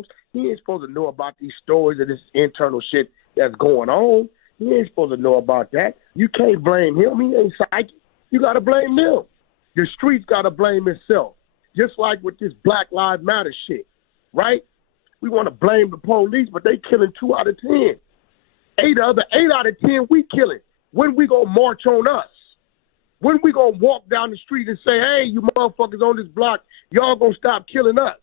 laws. He ain't supposed to know about these stories of this internal shit that's going on. He ain't supposed to know about that. You can't blame him. He ain't psychic. You got to blame them. The streets got to blame itself. Just like with this Black Lives Matter shit, right? We want to blame the police, but they killing 2 out of 10. 8 out of 10 we killing. When we gonna march on us? When we gonna walk down the street and say, hey, you motherfuckers on this block, y'all gonna stop killing us?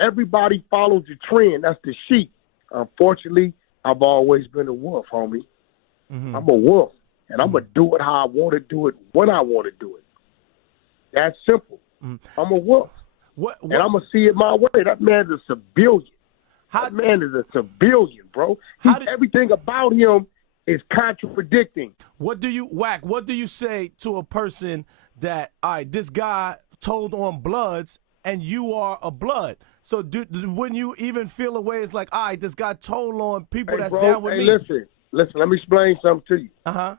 Everybody follows the trend. That's the sheep. Unfortunately, I've always been a wolf, homie. Mm-hmm. I'm a wolf, and I'm going to do it how I want to do it when I want to do it. That's simple. Mm-hmm. I'm a wolf, and I'm going to see it my way. That man is a civilian. That man is a civilian, bro. Everything about him is contradicting. Wack, what do you say to a person that, all right, this guy told on Bloods and you are a Blood? So wouldn't you even feel a way it's like, all right, this guy told on people that's down with me? Listen, let me explain something to you. Uh-huh.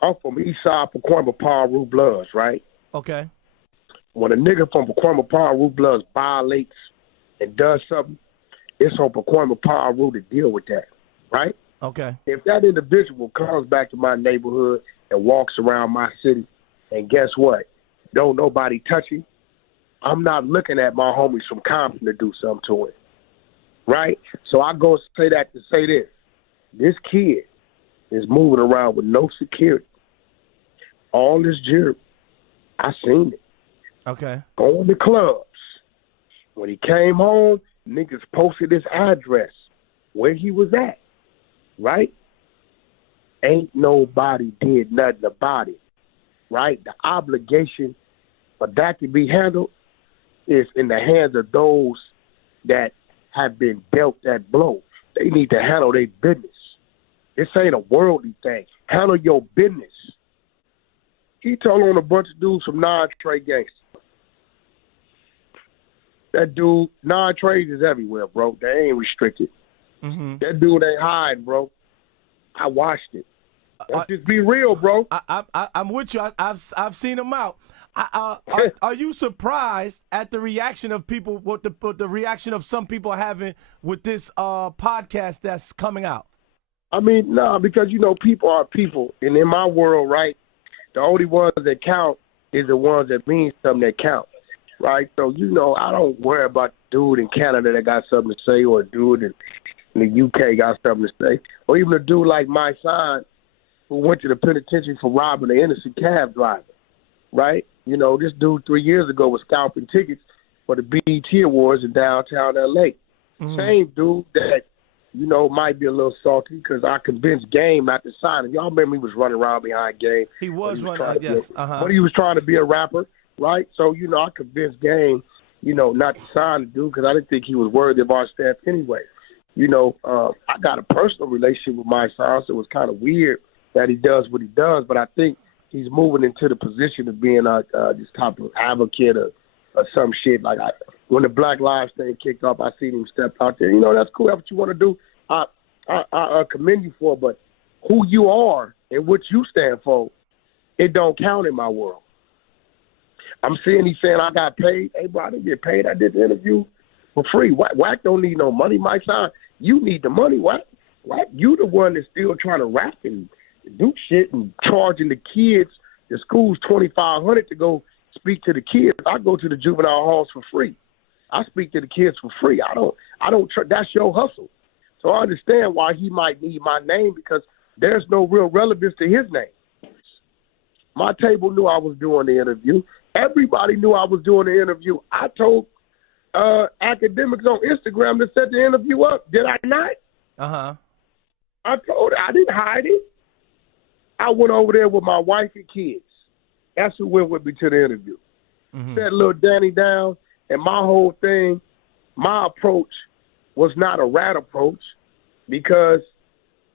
I'm from East Side Pacoima Paru Bloods, right? Okay. When a nigga from Pacoima Paru Bloods violates and does something, it's on Pacoima Paru to deal with that, right? Okay. If that individual comes back to my neighborhood and walks around my city, and guess what? Don't nobody touch him, I'm not looking at my homies from Compton to do something to him, right? So I go say that to say this. This kid is moving around with no security. All this jewelry, I seen it. Okay. Going to clubs. When he came home, niggas posted his address, where he was at, right? Ain't nobody did nothing about it, right? The obligation for that to be handled is in the hands of those that have been dealt that blow. They need to handle their business. This ain't a worldly thing. Handle your business. He told on a bunch of dudes from non-trade gangsters. That dude, non-trades is everywhere, bro. They ain't restricted. Mm-hmm. That dude ain't hiding, bro. I watched it. Let's just be real, bro. I'm with you. I've seen him out. Are you surprised at the reaction of people? What the reaction of some people are having with this podcast that's coming out? I mean, no, because people are people, and in my world, right, the only ones that count is the ones that mean something that count, right? So I don't worry about the dude in Canada that got something to say, or a dude in the UK got something to say, or even a dude like Mysonne who went to the penitentiary for robbing an innocent cab driver, right? This dude 3 years ago was scalping tickets for the BET Awards in downtown L.A. Mm-hmm. Same dude that, might be a little salty because I convinced Game not to sign him. Y'all remember he was running around behind Game. He was running, yes. But he was trying to be a rapper, right? So, I convinced Game, not to sign the dude because I didn't think he was worthy of our staff anyway. I got a personal relationship with Mysonne, so it was kind of weird that he does what he does, but I think he's moving into the position of being this type of advocate or some shit. Like when the Black Lives thing kicked off, I seen him step out there. That's cool. That's what you want to do. I commend you for it, but who you are and what you stand for, it don't count in my world. I'm seeing he's saying I got paid. Hey, bro, I didn't get paid. I did the interview for free. Wack don't need no money. Mysonne, you need the money. Wack, you the one that's still trying to rap and do shit and charging the kids, the schools $2,500 to go speak to the kids. I go to the juvenile halls for free. I speak to the kids for free. I don't. That's your hustle. So I understand why he might need my name because there's no real relevance to his name. My table knew I was doing the interview. Everybody knew I was doing the interview. I told academics on Instagram to set the interview up. Did I not? Uh-huh. I told her. I didn't hide it. I went over there with my wife and kids. That's who went with me to the interview. Mm-hmm. Set little Danny down, and my whole thing, my approach was not a rat approach because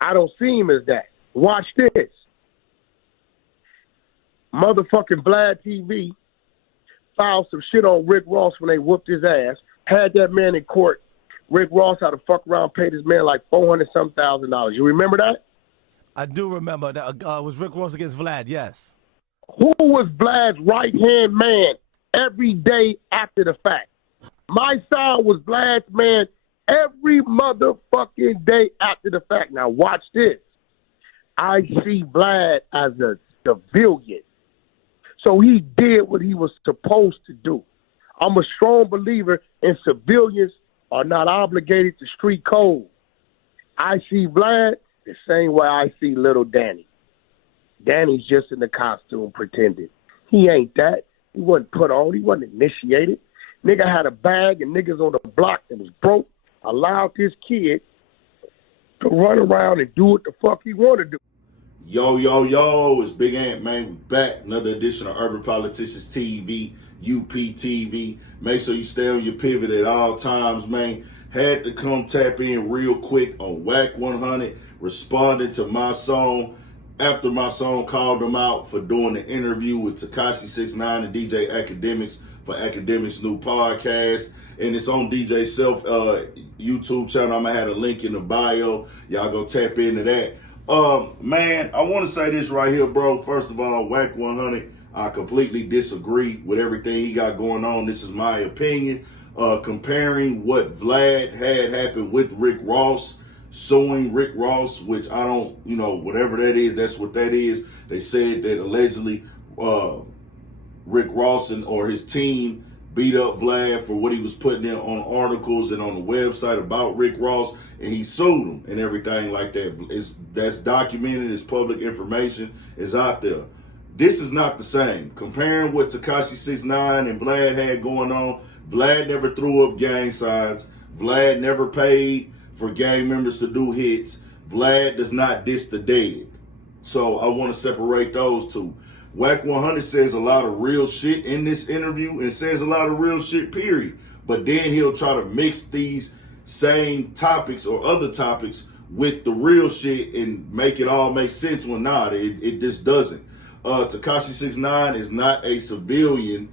I don't see him as that. Watch this. Motherfucking Vlad TV filed some shit on Rick Ross when they whooped his ass, had that man in court. Rick Ross had to fuck around, paid his man like $400,000. You remember that? I do remember that. It was Rick Ross against Vlad, yes. Who was Vlad's right-hand man every day after the fact? My son was Vlad's man every motherfucking day after the fact. Now watch this. I see Vlad as a civilian. So he did what he was supposed to do. I'm a strong believer in civilians are not obligated to street code. I see Vlad the same way I see little Danny. Danny's just in the costume pretending. He ain't that. He wasn't put on. He wasn't initiated. Nigga had a bag and niggas on the block that was broke allowed this kid to run around and do what the fuck he wanted to do. Yo, it's Big Ant, man. We back. Another edition of Urban Politicians TV, UPTV. Make sure you stay on your pivot at all times, man. Had to come tap in real quick on Wack 100, responding to Mysonne after Mysonne called him out for doing the interview with Tekashi 6ix9ine and DJ Academics for Academics' new podcast. And it's on DJ Self YouTube channel. I'm going to have a link in the bio. Y'all go tap into that. Man, I want to say this right here, bro. First of all, Wack 100, I completely disagree with everything he got going on. This is my opinion. Comparing what Vlad had happened with Rick Ross, suing Rick Ross, which I don't, whatever that is, that's what that is. They said that allegedly Rick Ross or his team beat up Vlad for what he was putting in on articles and on the website about Rick Ross, and he sued him and everything like that. That's documented, it's public information, it's out there. This is not the same. Comparing what Tekashi 6ix9ine and Vlad had going on, Vlad never threw up gang signs. Vlad never paid for gang members to do hits. Vlad does not diss the dead. So I want to separate those two. Wack 100 says a lot of real shit in this interview and says a lot of real shit, period. But then he'll try to mix these same topics or other topics with the real shit and make it all make sense when not. It just doesn't. Tekashi 6ix9ine is not a civilian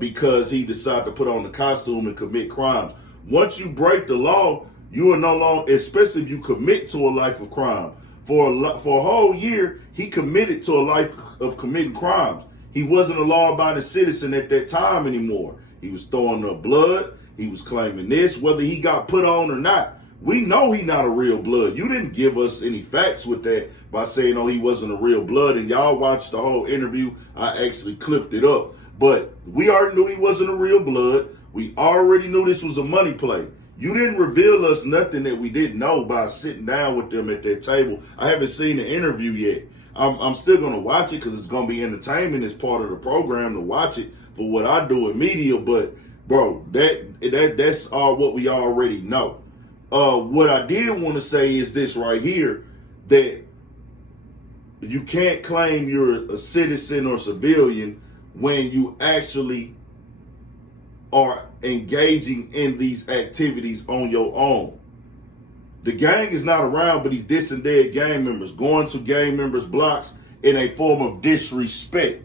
because he decided to put on the costume and commit crimes. Once you break the law, you are no longer, especially if you commit to a life of crime. For a whole year, he committed to a life of committing crimes. He wasn't a law-abiding citizen at that time anymore. He was throwing up blood. He was claiming this, whether he got put on or not. We know he's not a real blood. You didn't give us any facts with that by saying, oh, he wasn't a real blood. And y'all watched the whole interview. I actually clipped it up. But we already knew he wasn't a real blood. We already knew this was a money play. You didn't reveal us nothing that we didn't know by sitting down with them at that table. I haven't seen the interview yet. I'm still going to watch it because it's going to be entertainment as part of the program to watch it for what I do in media. But, bro, that's all what we already know. What I did want to say is this right here, that you can't claim you're a citizen or civilian when you actually are engaging in these activities on your own. The gang is not around, but he's dissing dead gang members, going to gang members' blocks in a form of disrespect.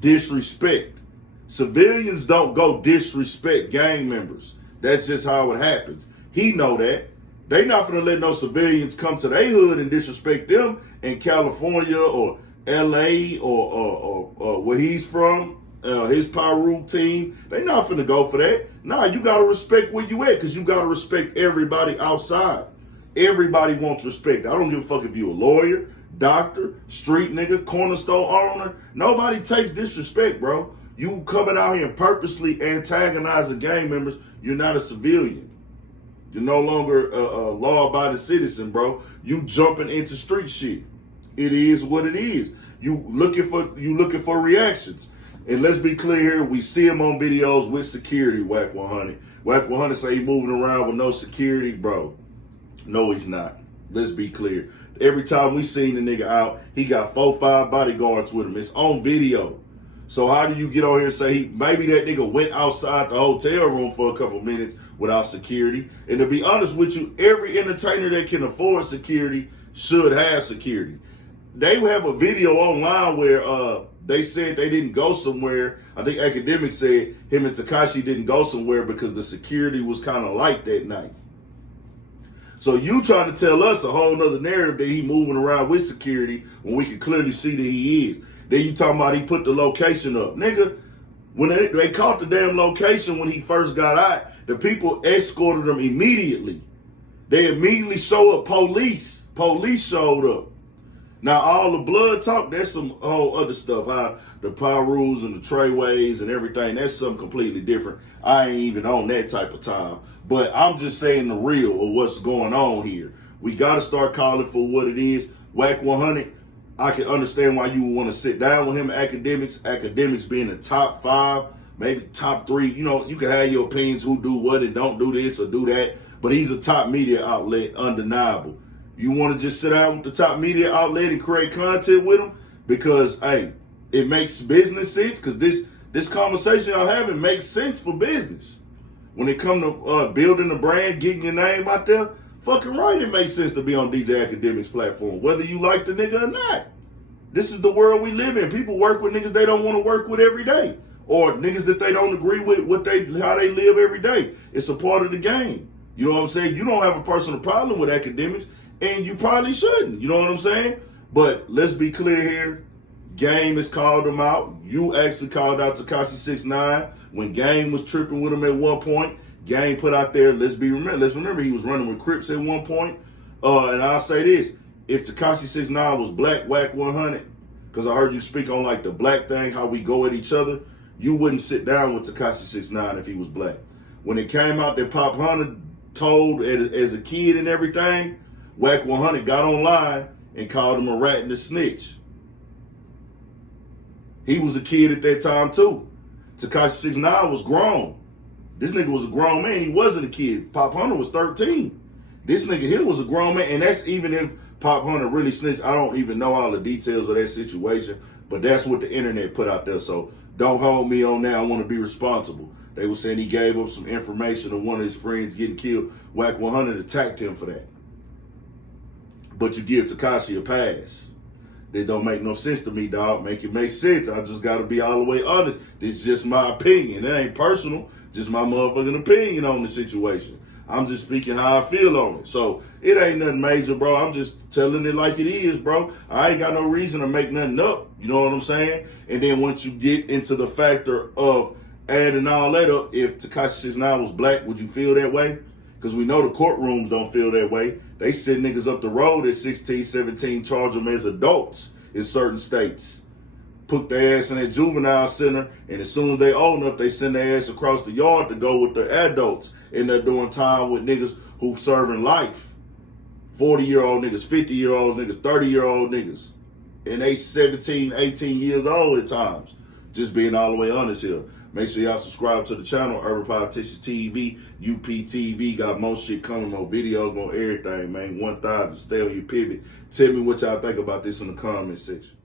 Disrespect. Civilians don't go disrespect gang members. That's just how it happens. He know that. They not gonna let no civilians come to their hood and disrespect them in California or LA or where he's from. His Pyru team, they not finna go for that. Nah, you gotta respect where you at, because you gotta respect everybody outside. Everybody wants respect. I don't give a fuck if you a lawyer, doctor, street nigga, corner store owner. Nobody takes disrespect, bro. You coming out here and purposely antagonizing gang members, you're not a civilian. You're no longer a law-abiding citizen, bro. You jumping into street shit. It is what it is. You looking for reactions. And let's be clear here, we see him on videos with security, Wack 100. Wack 100 say he moving around with no security, bro. No, he's not. Let's be clear. Every time we seen the nigga out, he got 4-5 bodyguards with him. It's on video. So how do you get on here and say maybe that nigga went outside the hotel room for a couple minutes without security? And to be honest with you, every entertainer that can afford security should have security. They have a video online where they said they didn't go somewhere. I think Academics said him and Tekashi didn't go somewhere because the security was kind of light that night. So you trying to tell us a whole nother narrative that he moving around with security when we can clearly see that he is. Then you talking about he put the location up. Nigga, When they caught the damn location when he first got out, the people escorted him immediately. They immediately showed up. Police showed up. Now, all the blood talk, that's some whole other stuff. How the Pyrus and the Treyways and everything, that's something completely different. I ain't even on that type of time. But I'm just saying the real of what's going on here. We got to start calling for what it is. Wack 100, I can understand why you would want to sit down with him. Academics being the top 5, maybe top 3. You know, you can have your opinions who do what and don't do this or do that. But he's a top media outlet, undeniable. You want to just sit down with the top media outlet and create content with them? Because, hey, it makes business sense. Because this conversation y'all having makes sense for business. When it come to building a brand, getting your name out there, fucking right, it makes sense to be on DJ Academics' platform, whether you like the nigga or not. This is the world we live in. People work with niggas they don't want to work with every day, or niggas that they don't agree with how they live every day. It's a part of the game. You know what I'm saying? You don't have a personal problem with Academics, and you probably shouldn't. You know what I'm saying? But let's be clear here. Game has called him out. You actually called out Tekashi 6ix9ine when Game was tripping with him at one point. Game put out there, let's remember he was running with Crips at one point. And I'll say this, if Tekashi 6ix9ine was black, Wack 100, because I heard you speak on like the black thing, how we go at each other, you wouldn't sit down with Tekashi 6ix9ine if he was black. When it came out that Pop Hunter told as a kid and everything, Wack 100 got online and called him a rat and a snitch. He was a kid at that time too. Tekashi 6ix9ine was grown. This nigga was a grown man. He wasn't a kid. Pop Hunter was 13. This nigga here was a grown man, and that's even if Pop Hunter really snitched. I don't even know all the details of that situation, but that's what the internet put out there. So don't hold me on that. I want to be responsible. They were saying he gave up some information of one of his friends getting killed. Wack 100 attacked him for that. But you give Tekashi a pass. That don't make no sense to me, dog. Make it make sense. I just got to be all the way honest. This is just my opinion. It ain't personal. Just my motherfucking opinion on the situation. I'm just speaking how I feel on it. So it ain't nothing major, bro. I'm just telling it like it is, bro. I ain't got no reason to make nothing up. You know what I'm saying? And then once you get into the factor of adding all that up, if Tekashi 6ix9ine was black, would you feel that way? Because we know the courtrooms don't feel that way. They send niggas up the road at 16, 17, charge them as adults in certain states. Put their ass in that juvenile center, and as soon as they old enough, they send their ass across the yard to go with the adults, and they're doing time with niggas who serving life. 40-year-old niggas, 50-year-old niggas, 30-year-old niggas, and they 17, 18 years old at times. Just being all the way honest here. Make sure y'all subscribe to the channel, Urban Politicians TV, UPTV. Got more shit coming, more videos, more everything, man. 1000, stay on your pivot. Tell me what y'all think about this in the comment section.